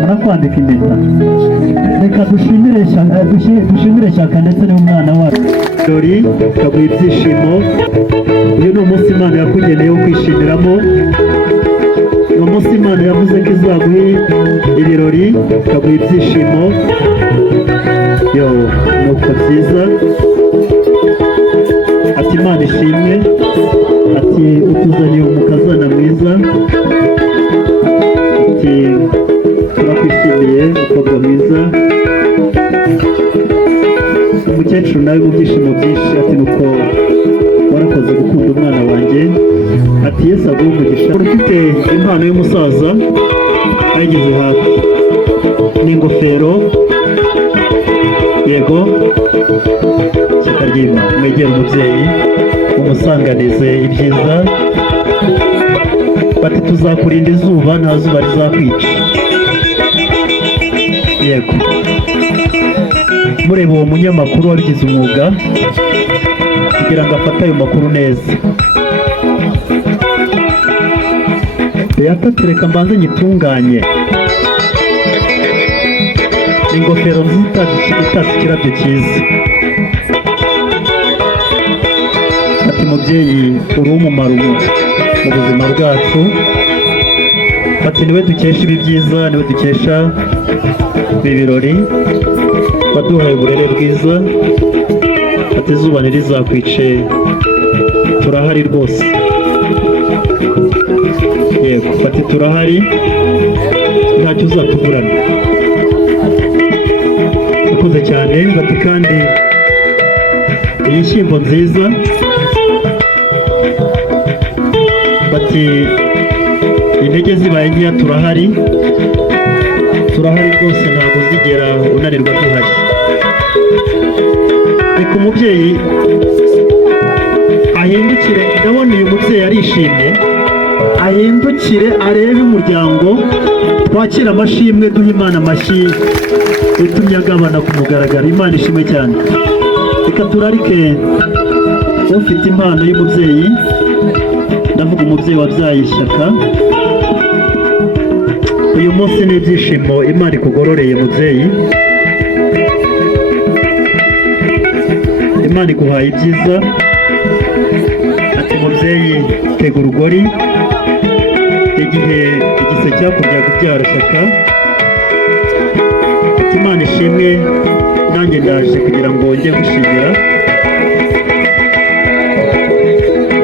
murakwandika impeta. Reka dushimire Shyaka ndetse n'umwana wacu. Birori bikaguha ibyishimo. Uyu ni umunsi Imana yakugeneye wo kwishimiramo. Uyu munsi Imana yavuze ko izaguha ibirori bikaguha ibyishimo. Nuko byiza. Ati Imana ishimwe. Ati utuzaniye umukazana mwiza. Ati turakwishimiye umukobwa mwiza. Umukecuru nawe mu byishimo byinshi. Ati nuko warakoze gukunda umwana wanjye. Ati Yesu aguhe umugisha. Ufite impano y'umusaza ayigeze hafi n'ingofero. Yego Shyaka ry'Imana, mwegere umubyeyi umusanganize ibyiza. Bati tuzakurinda izuba, nta zuba rizakwica. Yego mureba uwo munyamakuru wabigize umwuga kugira ngo afate ayo makuru neza. Beata reka mbanze nyitunganye. Ingofero nziza itatse ikirabyo cyiza. Ati mubyeyi uri umumaro mu buzima bwacu. Ati niwe dukesha ibi byiza, niwe dukesha ibi birori. Waduhaye uburere bwiza. Ati izuba ntirizakwice, turahari rwose. Yego ati turahari, ntacyo uzatuburana. Urakoze cyane. Bati kandi iyi nshyimbo nziza. Bati intege zibaye nkeya, turahari rwose, ntabwo uzigera unanirwa duhari. Reka umubyeyi ahindukire. Ndabona uyu mubyeyi arishimye. Ahindukire arebe umuryango. Twakira amashimwe, duha Imana amashyi itumye agabana ku mugaragaro. Imana ishimwe cyane. Reka turarike ufite impano y'umubyeyi. Ndavuga umubyeyi wabyaye Shyaka. Uyu munsi ni ibyishimo Imana ikugororeye mubyeyi. Imana iguhaye ibyiza. Ati mubyeyi tega urugori. Igihe igise cyakurya kubyara Shyaka. Ati Imana ishimwe, nanjye ndaje kugira ngo njye gushimira.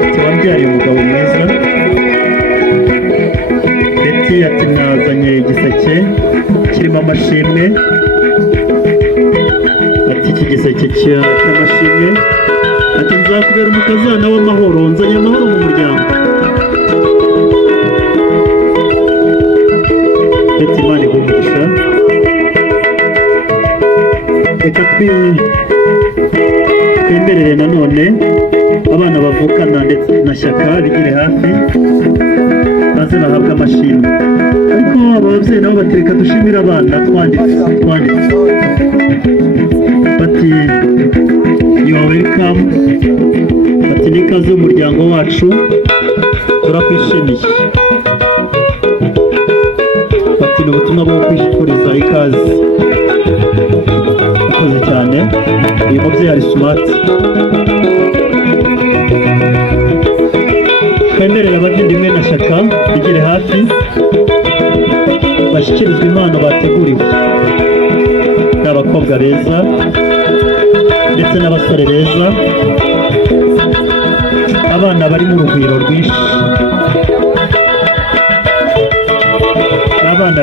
Ati wambyariye umugabo mwiza. Beti ati nazanye igiseke kirimo amashimwe. Ati iki giseke cy'amashimwe. Ati nzakubera umukazana w'amahoro, nzanye amahoro mu muryango. Beti Imana iguhe umugisha. Reka twemerere nanone abana bavukana ndetse na Shyaka bigire hafi maze bahabwe amashimwe. Ariko ababyeyi nabo bati reka dushimire abana twanditse. Bati you are welcome. Bati n'ikaze umuryango wacu, turakwishimiye. Bati ni ubutumwa bwo kwifuriza ikaze. Urakoze cyane. Uyu mubyeyi ari smart. Twemerera abavandimwe na Shyaka bigire hafi bashyikirizwa impano bateguriwe. N'abakobwa beza ndetse n'abasore beza. Abana bari mu rugwiro rwinshi. N'abana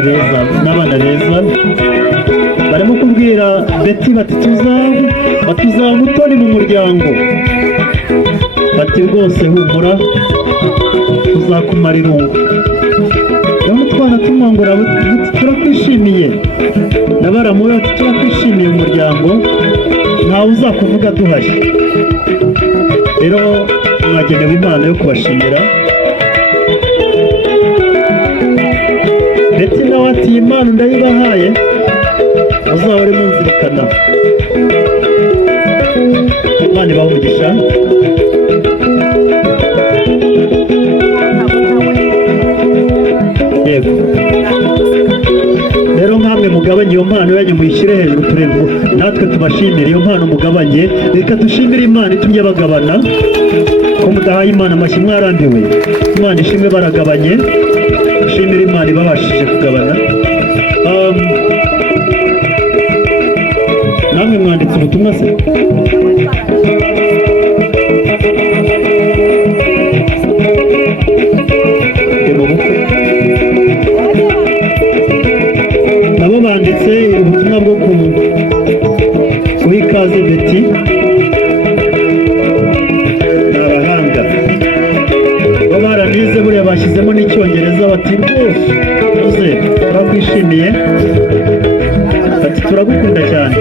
beza barimo kubwira Beti bati tuzaba umutoni mu muryango. Bati rwose humura, tuzakumara irungu. Rero twana tumwongora turakwishimiye. Nabaramuwe ati turakwishimiye umuryango, ntawe uzakuvuga duhari. Rero mwagenewe impano yo kubashimira. Ndetse nawe ati impano ndayibahaye, muzahore munzirikana. Imana ibahe umugisha. Yego rero iyo mpano yanyu muyishyire hejuru turebe ngo natwe tubashimire iyo mpano mugabanye. Reka dushimire Imana itumye bagabana, ko mudahaye Imana amashyi mwarambiwe. Imana ishimwe baragabanye, shimira Imana ibabashije kugabana. Namwe mwanditse ubutumwa se? Nabo banditse ubutumwa bwo kuha ikaze Beti. Ni abahanga bo baranize, buriya bashyizemo n'icyongereza bati rwose uze turakwishimiye, ati turagukunda cyane.